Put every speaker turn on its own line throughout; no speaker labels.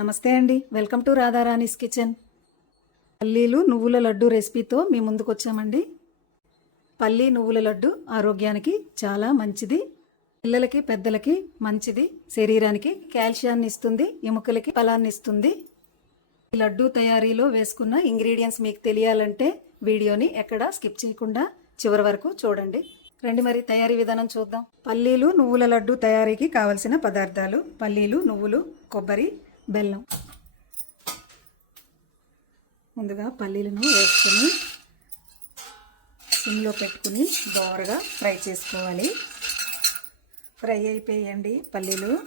నమస్తే అండి. Welcome to Radharani's kitchen. పల్లీలు నువ్వుల లడ్డు రెసిపీతో మీ ముందుకు వచ్చామండి పల్లి నువ్వుల లడ్డు ఆరోగ్యానికి చాలా మంచిది. పిల్లలకి పెద్దలకి మంచిది. శరీరానికి కాల్షియాన్ని ఇస్తుంది. ఎముకలకి బలాన్ని ఇస్తుంది. ఈ లడ్డు తయారీలో వేసుకున్న ఇంగ్రీడియంట్స్ మీకు తెలియాలంటే వీడియోని ఎక్కడ స్కిప్ చేయకుండా చివరి వరకు చూడండి. రండి మరి తయారీ విధానం చూద్దాం. పల్లీలు నువ్వుల లడ్డు తయారీకి కావలసిన పదార్థాలు పల్లీలు నువ్వులు కొబ్బరి బెల్లం. ముందుగా పల్లీలను వేసుకొని సిమ్లో పెట్టుకుని దోరగా ఫ్రై చేసుకోవాలి. ఫ్రై అయిపోయండి పల్లీలు.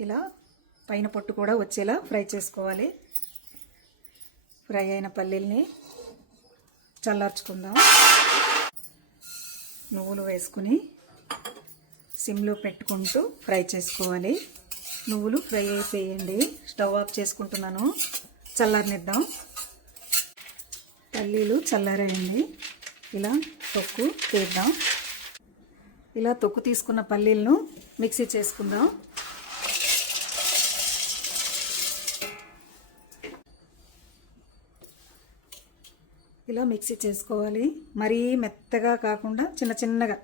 ఇలా పైన పొట్టు కూడా వచ్చేలా ఫ్రై చేసుకోవాలి. ఫ్రై అయిన పల్లీల్ని చల్లార్చుకుందాం. నువ్వులు వేసుకుని సిమ్లో పెట్టుకుంటూ ఫ్రై చేసుకోవాలి. నువ్వులు ఫ్రై అయిపోయండి. స్టవ్ ఆఫ్ చేసుకుంటున్నాను. చల్లారనిద్దాం. పల్లీలు చల్లారాయండి. ఇలా తొక్కు తీద్దాం. ఇలా తొక్కు తీసుకున్న పల్లీలను మిక్సీ చేసుకుందాం. ఇలా మిక్సీ చేసుకోవాలి. మరీ మెత్తగా కాకుండా చిన్న చిన్నగా.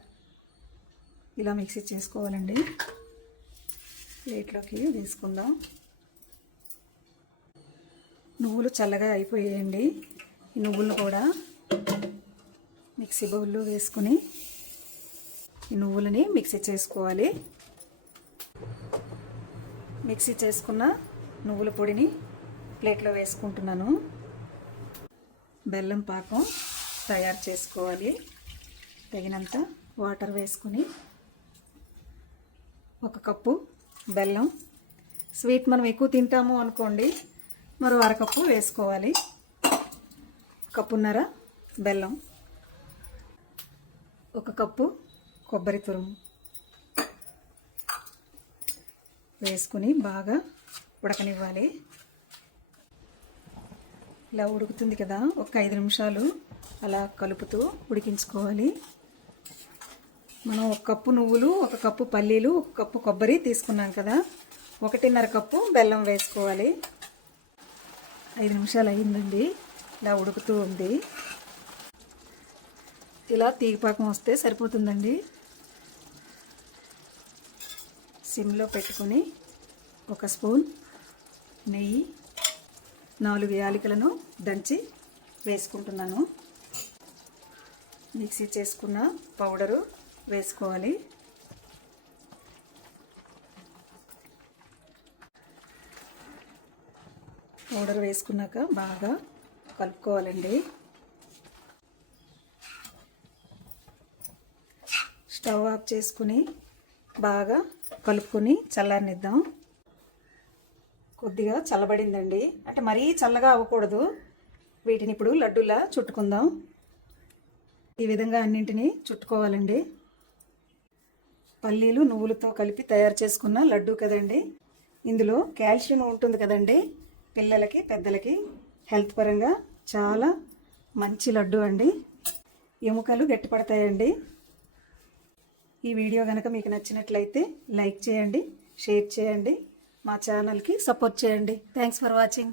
ఇలా మిక్సీ చేసుకోవాలండి. ప్లేట్లోకి తీసుకుందాం. నువ్వులు చల్లగా అయిపోయాయండి. ఈ నువ్వులను కూడా మిక్సీ బౌల్లో వేసుకుని ఈ నువ్వులని మిక్సీ చేసుకోవాలి. మిక్సీ చేసుకున్న నువ్వుల పొడిని ప్లేట్లో వేసుకుంటున్నాను. బెల్లం పాకం తయారు చేసుకోవాలి. తగినంత వాటర్ వేసుకుని ఒక కప్పు బెల్లం. స్వీట్ మనం ఎక్కువ తింటాము అనుకోండి మరో అరకప్పు వేసుకోవాలి. కప్పున్నర బెల్లం. ఒక కప్పు కొబ్బరి తురుము వేసుకుని బాగా ఉడకనివ్వాలి. ఇలా ఉడుకుతుంది కదా ఒక ఐదు నిమిషాలు అలా కలుపుతూ ఉడికించుకోవాలి. మనం ఒక కప్పు నువ్వులు ఒక కప్పు పల్లీలు ఒక కప్పు కొబ్బరి తీసుకున్నాం కదా. ఒకటిన్నర కప్పు బెల్లం వేసుకోవాలి. ఐదు నిమిషాలు అయ్యిందండి ఇలా ఉడుకుతూ ఉంది. ఇలా తీగిపాకం వస్తే సరిపోతుందండి. సిమ్లో పెట్టుకొని ఒక స్పూన్ నెయ్యి నాలుగు యాలకులను దంచి వేసుకుంటున్నాను. మిక్సీ చేసుకున్న పౌడరు వేసుకోవాలి. పౌడర్ వేసుకున్నాక బాగా కలుపుకోవాలండి. స్టవ్ ఆఫ్ చేసుకుని బాగా కలుపుకొని చల్లారనిద్దాం. కొద్దిగా చల్లబడిందండి. అంటే మరీ చల్లగా అవ్వకూడదు. వీటిని ఇప్పుడు లడ్డూలా చుట్టుకుందాం. ఈ విధంగా అన్నింటినీ చుట్టుకోవాలండి. పల్లీలు నువ్వులతో కలిపి తయారు చేసుకున్న లడ్డు కదండి. ఇందులో కాల్షియం ఉంటుంది కదండి. పిల్లలకి పెద్దలకి హెల్త్ పరంగా చాలా మంచి లడ్డు అండి. ఎముకలు గట్టిపడతాయండి. ఈ వీడియో కనుక మీకు నచ్చినట్లయితే లైక్ చేయండి షేర్ చేయండి మా ఛానల్కి సపోర్ట్ చేయండి. Thanks for watching